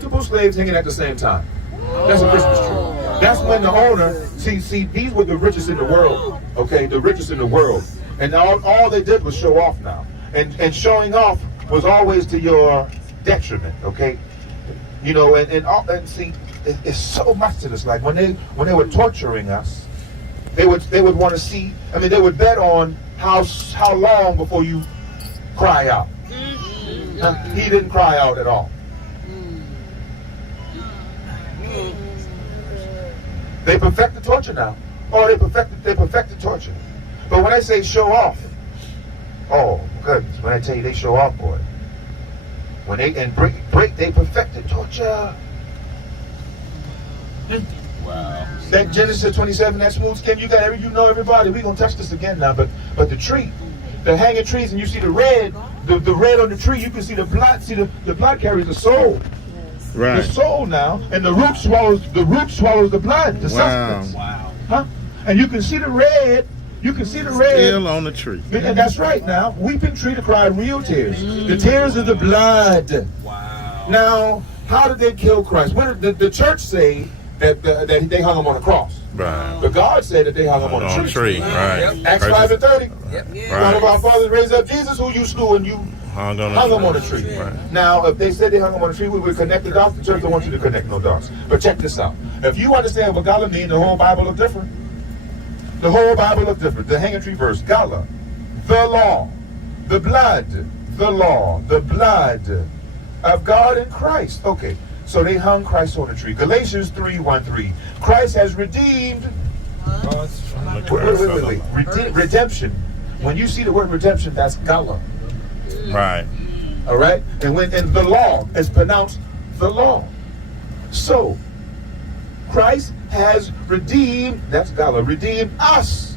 multiple slaves hanging at the same time. That's a Christmas tree. That's when the owner, see, these were the richest in the world, okay? The richest in the world. And all they did was show off now. And showing off was always to your detriment, okay? You know, and see, it's so much to this. Like when they were torturing us, they would want to see, I mean, they would bet on how long before you cry out. He didn't cry out at all. They perfected torture now. Oh, they perfected torture. But when I say show off, oh goodness, when I tell you they show off, boy. When they break, they perfected torture. Wow. That Genesis 27, that smooth skin, you know everybody. We're gonna touch this again now, but the tree, the hanging trees, and you see the red on the tree, you can see the blood. See the blood carries the soul. Right. The soul now, and the root swallows the blood, the substance. Wow. Huh? And you can see the red. You can see the red. Still on the tree. And that's right now. Weeping tree to cry real tears. The tears of the blood. Wow. Now, how did they kill Christ? When did the church say that they hung him on a cross? Right. But God said that they hung him on a tree. Right. Yep. Acts 5:30. Yep. Right. One of our fathers raised up Jesus, who you slew, and you hung him on a tree. Right. Now, if they said they hung him on a tree, we would connect the dots. The church don't want you to connect no dots. But check this out. If you understand what Gullah means, the whole Bible look different. The whole Bible look different. The hanging tree verse, Gullah, the law, the blood, the law, the blood of God in Christ. Okay, so they hung Christ on a tree. Galatians 3:1-3. Christ has redeemed. Wait. Redemption. When you see the word redemption, that's Gullah. Right. All right? And the law is pronounced the law. So, Christ has redeemed, that's Gullah, redeemed us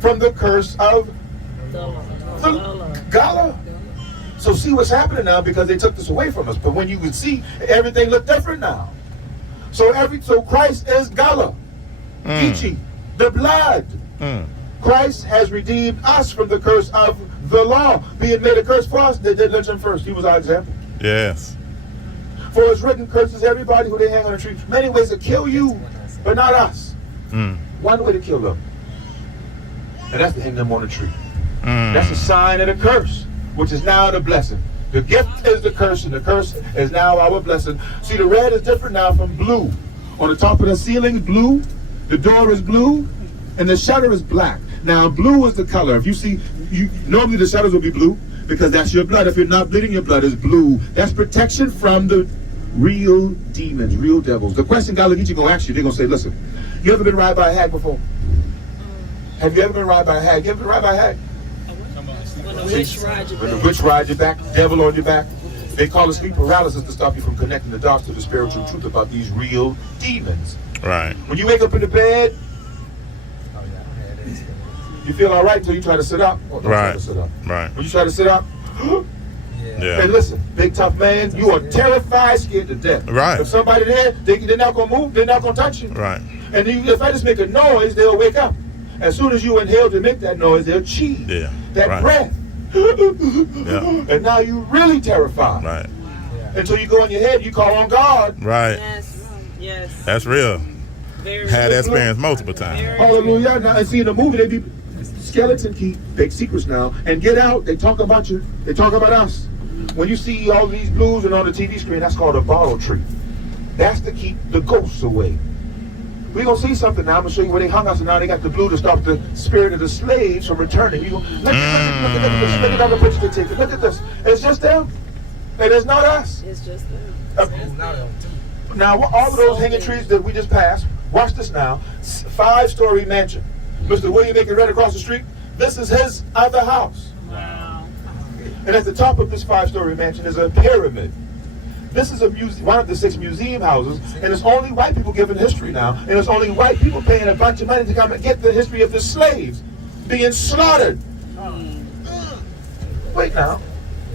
from the curse of the Gullah. So see what's happening now, because they took this away from us. But when you can see, everything look different now. So Christ is Gullah, GeeChi, the blood. Christ has redeemed us from the curse of the law, being made a curse for us. They did lynch him first. He was our example. Yes. For it's written, curses everybody who they hang on a tree. Many ways to kill you, but not us. One way to kill them, and that's to hang them on a tree. That's a sign of the curse, which is now the blessing. The gift is the curse, and the curse is now our blessing. See, the red is different now from blue. On the top of the ceiling is blue, the door is blue, and the shutter is black. Now, blue is the color. If you see, normally the shutters will be blue, because that's your blood. If you're not bleeding, your blood is blue. That's protection from the real demons, real devils. The question Gullah Geechee gonna ask you, they're gonna say, listen, you ever been ride by a hag before? Have you ever been ride by a hag? You ever been ride by a hag? When the witch rides your back. When the witch rides your back, devil on your back. They call it sleep paralysis to stop you from connecting the dots to the spiritual truth about these real demons. Right. When you wake up in the bed, you feel all right until you try to sit up. Oh, don't try to sit up. Right. When you try to sit up, yeah. Hey, listen, big tough man, you are terrified, scared to death. Right. If somebody there, they're not gonna move, they're not gonna touch you. Right. And if I just make a noise, they'll wake up. As soon as you inhale to make that noise, they'll cheat. Yeah. That breath. Yeah. And now you're really terrified. Right. Until you go in your head, you call on God. Right. Yes. Yes. That's real. Very Had that real. experience multiple times. Hallelujah. Now, and see in the movie, they be skeleton keep big secrets now. And Get Out, they talk about you. They talk about us. When you see all these blues and on the TV screen, that's called a bottle tree. That's to keep the ghosts away. We're going to see something now. I'm going to show you where they hung us, and now they got the blue to stop the spirit of the slaves from returning. You go, look at the picture they take. Look at this. It's just them. And it's not us. It's just them. Now, all of those hanging trees that we just passed, watch this now. 5-story mansion. Mr. William Baker right across the street. This is his other house. Wow. And at the top of this 5-story mansion is a pyramid. This is one of the 6 museum houses, and it's only white people giving history now, and it's only white people paying a bunch of money to come and get the history of the slaves being slaughtered. Wait now,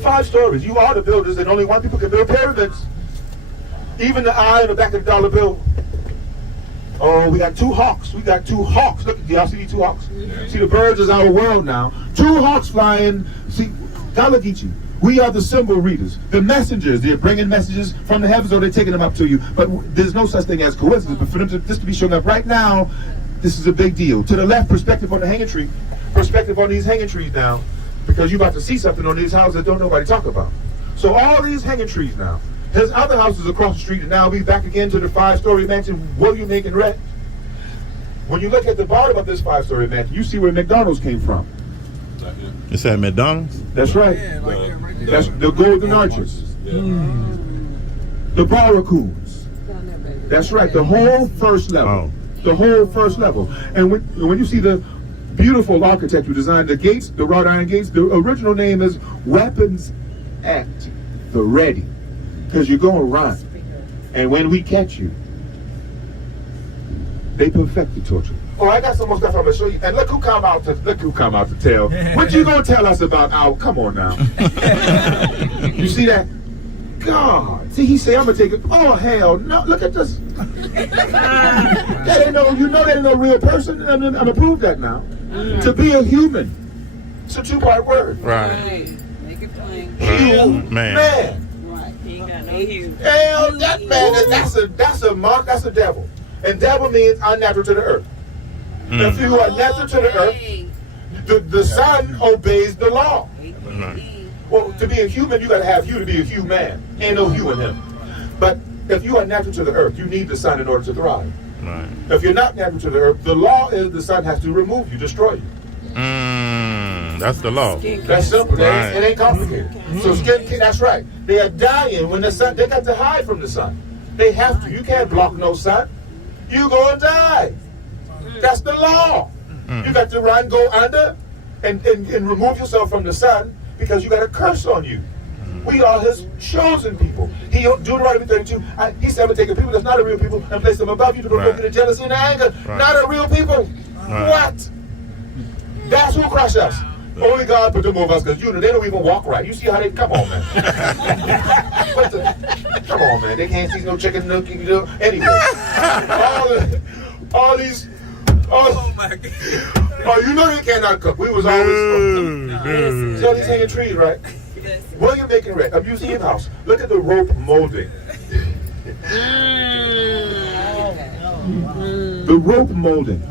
5 stories. You are the builders, and only white people can build pyramids. Even the eye on the back of the dollar bill. Oh, we got 2 hawks. We got 2 hawks. Look, do y'all see these 2 hawks? See, the birds is our world now. 2 hawks flying. See, Gullah Geechee. We are the symbol readers, the messengers. They're bringing messages from the heavens or they're taking them up to you. But there's no such thing as coincidence. But for them to, this to be showing up right now, this is a big deal. To the left, perspective on the hanging tree, perspective on these hanging trees now, because you're about to see something on these houses that don't nobody talk about. So all these hanging trees now. There's other houses across the street, and now we're back again to the 5-story mansion William making rent. When you look at the bottom of this 5-story mansion, you see where McDonald's came from. You said McDonald's? That's right. Yeah, right there, right there. That's the Golden Arches. The Barracudas. That's right. The whole first level. The whole first level. And when you see the beautiful architecture design, the gates, the wrought iron gates, the original name is Weapons at the Ready. Because you're going to run. And when we catch you, they perfect the torture. Oh, I got some more stuff I'm gonna show you. And look who come out to tell. What you gonna tell us about our? Come on now. You see that? God. See, he say I'm gonna take it. Oh hell no! Look at this. That ain't no. You know that ain't no real person. I'm gonna prove that now. To be a human. It's a 2-part word. Right. Make it plain. Man. Right. He ain't got no hue. Hell, that man. That's a mark. That's a devil. And devil means unnatural to the earth. If you are natural to the earth, the sun obeys the law. Well, to be a human, you got to have you to be a human. Ain't no you in him. But if you are natural to the earth, you need the sun in order to thrive. Right. If you're not natural to the earth, the law is the sun has to remove you, destroy you. That's the law. That's simple. Right. It ain't complicated. So that's right. They are dying when the sun, they got to hide from the sun. They have to. You can't block no sun. You go and die. That's the law. You got to run, go under, and remove yourself from the sun because you got a curse on you. We are his chosen people. Deuteronomy 32, he said, I'm going to take a people that's not a real people and place them above you to provoke you to jealousy and anger. Not a real people. What? That's who crush us. Only God put them over us because they don't even walk right. You see how they, come on, man. Come on, man. They can't see no chicken, no anyway. All these, oh my God. Oh, you know they cannot cook. We was always cooking. See all these hanging trees, right? William making rent. I'm using his house. Look at the rope molding. The rope molding.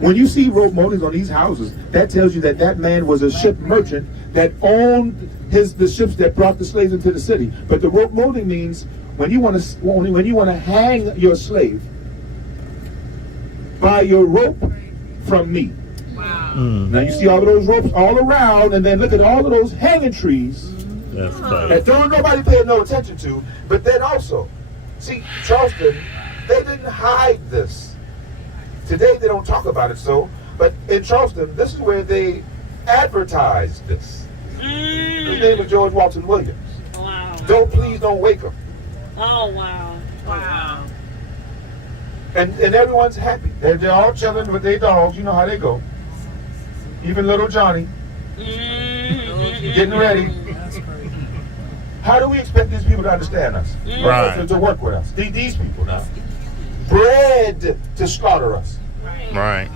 When you see rope moldings on these houses, that tells you that that man was a ship merchant that owned the ships that brought the slaves into the city. But the rope molding means when you want to hang your slave, buy your rope from me. Wow. Now you see all of those ropes all around, and then look at all of those hanging trees That's that don't nobody pay no attention to. But then also, see, Charleston, they didn't hide this. Today they don't talk about it so, but in Charleston, this is where they advertised this. His name is George Walton Williams. Wow. Please don't wake him. Oh, wow. Wow. And everyone's happy. They're all chilling with their dogs. You know how they go. Even little Johnny. Getting ready. How do we expect these people to understand us? Right. To work with us. These people now. Bred to slaughter us. right.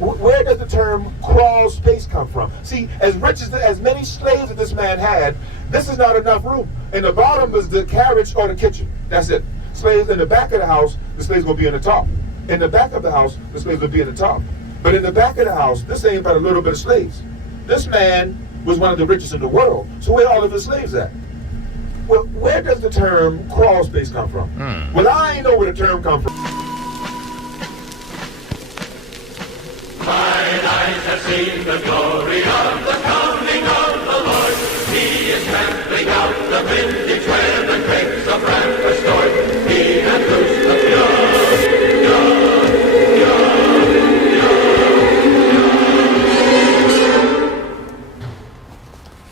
Where does the term crawl space come from? See, as many slaves as this man had, this is not enough room. In the bottom is the carriage or the kitchen. That's it. Slaves in the back of the house, the slaves will be in the top. In the back of the house, the slaves will be in the top. But in the back of the house, this ain't but a little bit of slaves. This man was one of the richest in the world. So where are all of his slaves at? Well, where does the term crawl space come from? Well, I ain't know where the term come from. Mine eyes have seen the glory of the coming of the Lord. He is trampling out the vintage where the grapes of wrath are stored. He hath loosed the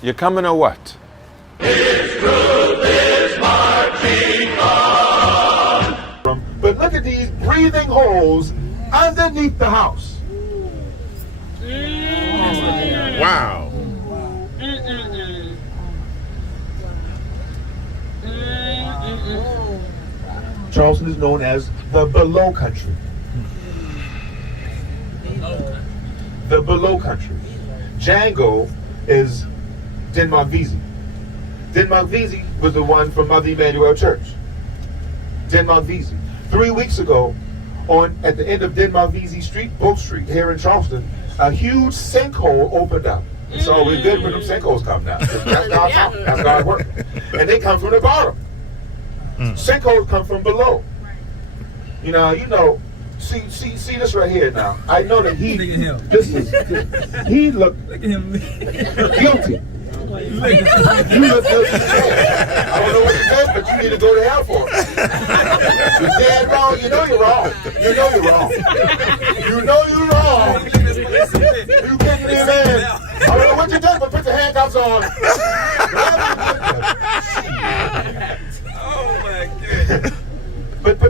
You coming or what? His truth is marching on. But look at these breathing holes underneath the house. Wow. Charleston is known as the below country. The below country. Django is Denmark Vesey. Denmark Vesey was the one from Mother Emanuel Church. Denmark Vesey. 3 weeks ago, at the end of Denmark Vesey Street, Boat Street, here in Charleston, a huge sinkhole opened up. So we're good when them sinkholes come now. That's God's help. That's God's work. And they come from the bottom. Sinkholes come from below. You know, see this right here now. I know that he looked guilty. You look guilty. I don't know what you did, but you need to go to hell for it. You're dead wrong. You know you're wrong. You know you're wrong. You know you're wrong. You can't leave in. I don't know what you did, but put the handcuffs on. Oh my goodness. But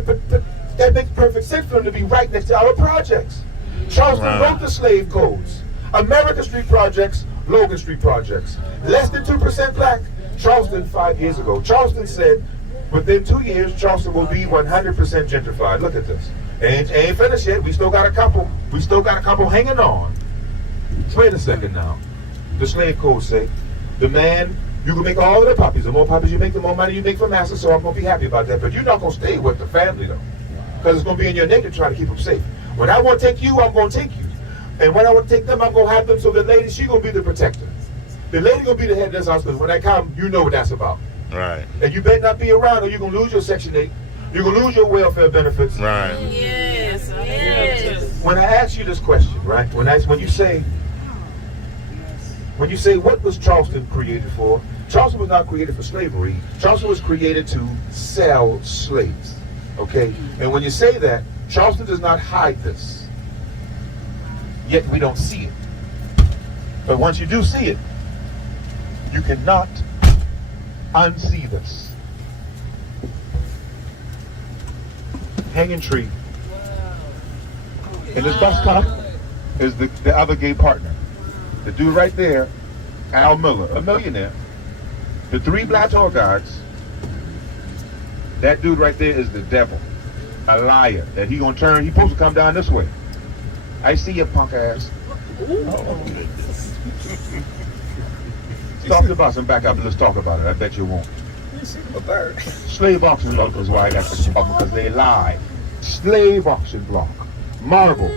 that makes perfect sense for them to be right next to our projects. Charleston wrote the slave codes. American Street projects, Logan Street projects. Less than 2% black. Charleston 5 years ago. Charleston said within 2 years, Charleston will be 100% gentrified. Look at this. Ain't finished yet. We still got a couple. We still got a couple hanging on. Wait a second now. The slave code say, the man, you can make all of the puppies. The more puppies you make, the more money you make for master. So I'm going to be happy about that. But you're not going to stay with the family though. Because it's going to be in your nature to try to keep them safe. When I want to take you, I'm going to take you. And when I want to take them, I'm going to have them so the lady, she's going to be the protector. The lady going to be the head of this house because when I come, you know what that's about. Right. And you better not be around or you're going to lose your Section 8. You're going to lose your welfare benefits. Right. Yes. Yes. When I ask you this question, right? When you say, what was Charleston created for? Charleston was not created for slavery. Charleston was created to sell slaves. Okay? And when you say that, Charleston does not hide this. Yet we don't see it. But once you do see it, you cannot unsee this. Hanging tree. And this bus stop is the other gay partner. The dude right there, Al Miller, a millionaire. The 3 black tour guides, that dude right there is the devil. A liar. That he gonna turn, he supposed to come down this way. I see your punk ass. Stop the bus and back up and let's talk about it. I bet you won't. Slave auction block is why I got this problem, because they lie. Slave auction block. Marble.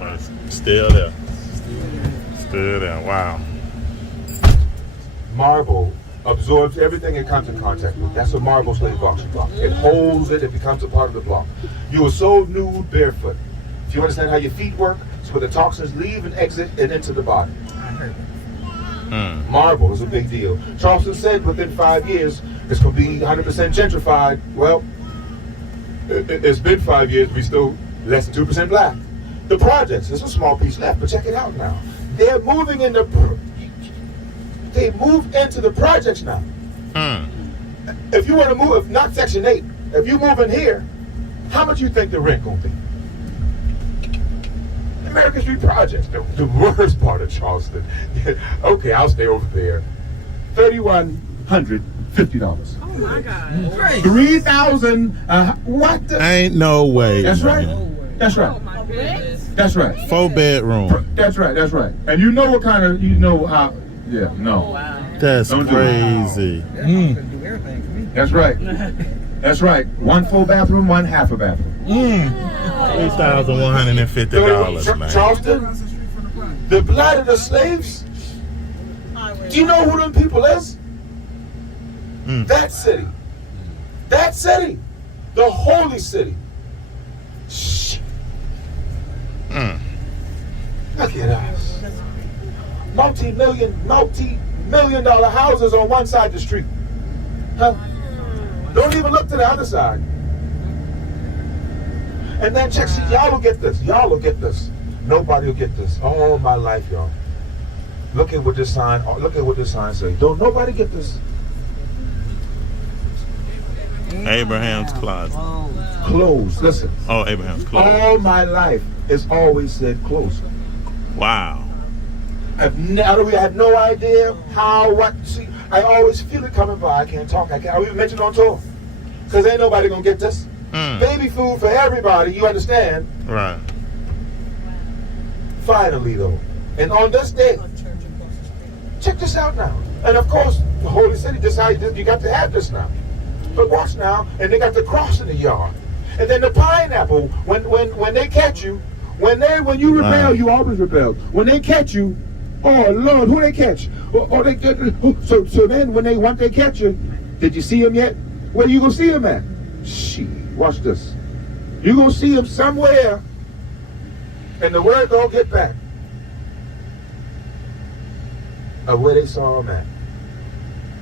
Wow. Still there. Still there. Wow. Marble absorbs everything it comes in contact with. That's a marble slave auction block. It holds it, it becomes a part of the block. You were sold nude barefoot. If you understand how your feet work, it's where the toxins leave and exit and into the body. Marble is a big deal. Charleston said within 5 years it's going to be 100% gentrified. Well, it's been 5 years, we still less than 2% black. The projects, there's a small piece left, but check it out now. They're moving in they moved into the projects now. If you want to move, if not Section 8, if you move in here, how much you think the rent going to be? American Street projects, the worst part of Charleston. Okay, I'll stay over there. $3,150. Oh my God. 3,000. What? Ain't no way. That's right. That's right. Oh my goodness. That's right. 4-bedroom. That's right. That's right. And you know what kind of, you know how. Yeah. No. Wow. That's Don't do crazy. That's right. That's right. 1 full bathroom, 1 half a bathroom. $3,150, man. Charleston, the blood of the slaves. Do you know who them people is? That city. That city. The holy city. Shh. Look at us. Multi-million dollar houses on one side of the street. Huh? Don't even look to the other side. And then check, see, y'all will get this. Y'all will get this. Nobody will get this. All my life, y'all. Look at what this sign says. Don't nobody get this. Abraham's closet. Closed. Listen. Oh, Abraham's closet. All my life, it's always said closed. Wow. I have no idea how, what. See, I always feel it coming by. I can't talk. I even mentioned on tour. Because ain't nobody going to get this. Baby food for everybody, you understand? Right. Finally, though. And on this day, check this out now. And of course, the Holy City decided you got to have this now. But watch now, and they got the cross in the yard. And then the pineapple, when they catch you, when you rebel, you always rebel. When they catch you, oh Lord, who they catch? So then once they catch you, did you see him yet? Where you gonna see him at? Watch this. You gonna see him somewhere, and the word don't get back of where they saw him at.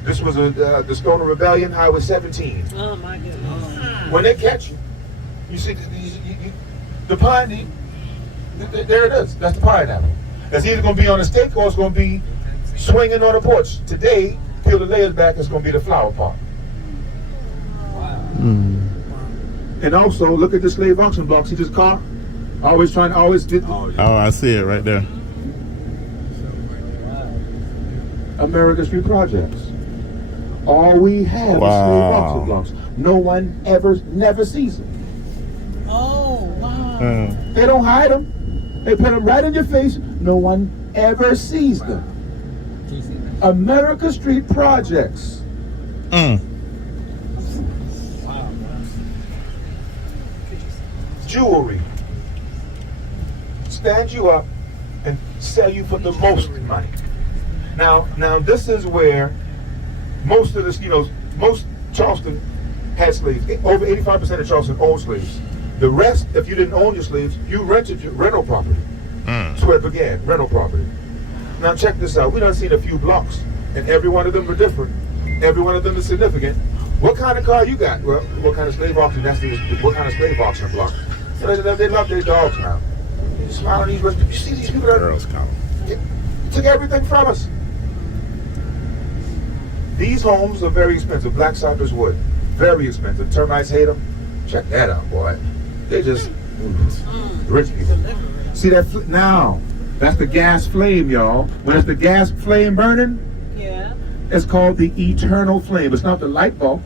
This was the Stone of Rebellion, Highway 17. Oh my goodness. When they catch you, you see the pine. There it is. That's the pineapple. It's either going to be on the stake or it's going to be swinging on the porch. Today, peel the layers back. It's going to be the flower pot. And also, look at the slave auction block. See this car? Always. Oh, I see it right there. American Street Projects. All we have is slave auction blocks. No one never sees them. Oh, wow. They don't hide them. They put them right in your face. No one ever sees them. America Street Projects. Jewelry. Stand you up and sell you for the most money. Now this is where most of this, most Charleston had slaves. Over 85% of Charleston owned slaves. The rest, if you didn't own your slaves, you rented your rental property. That's where it began, rental property. Now check this out. We done seen a few blocks, and every one of them are different. Every one of them is significant. What kind of car you got? Well, what kind of slave auction? What kind of slave auction block? They love their dogs now. You smile at these rich people. You see these people that Girls Column. took everything from us. These homes are very expensive. Black cypress wood, very expensive. Termites hate them. Check that out, boy. They just rich people. See that now? That's the gas flame, y'all. When it's the gas flame burning, it's called the eternal flame. It's not the light bulb.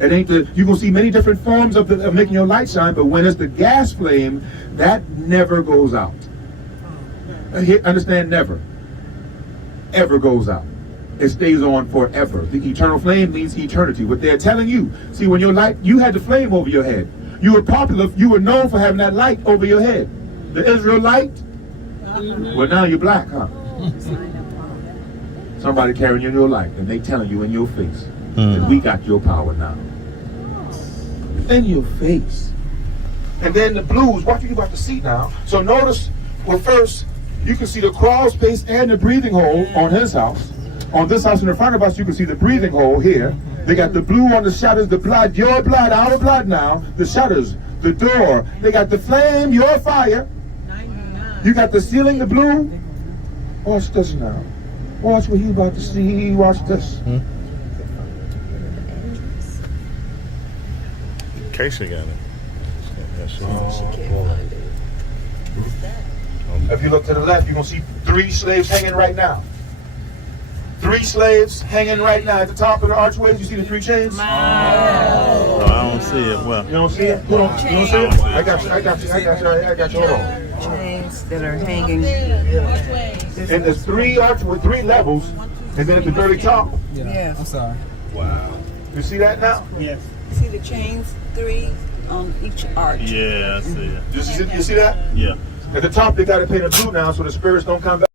It ain't the. You gonna see many different forms of making your light shine, but when it's the gas flame, that never goes out. Understand? Never, ever goes out. It stays on forever. The eternal flame means eternity. What they're telling you. See, when your light, you had the flame over your head. You were popular. You were known for having that light over your head. The Israelite. Well, now you're black, huh? Somebody carrying you in your light, and they telling you in your face that we got your power now. In your face. And then the blues. Watch what you're about to see now. So notice. Well, first you can see the crawl space and the breathing hole on his house. On this house in the front of us, you can see the breathing hole here. They got the blue on the shutters, the blood, your blood, our blood now, the shutters, the door. They got the flame, your fire. You got the ceiling, the blue. Watch this now. Watch what you about to see. Watch this. KhIll got it. If you look to the left, you're going to see 3 slaves hanging right now. 3 slaves hanging right now at the top of the archways. You see the 3 chains? No, I don't see it. Well, you don't see it? You don't see it? I got you. Hold on. Chains that are hanging. And there's 3 archways, 3 levels, and then at the very top. Yes. I'm sorry. wow. You see that now? Yes. See the chains? 3 on each arch. Yeah, I see it. You see that? Yeah. At the top, they got it painted blue now, so the spirits don't come back.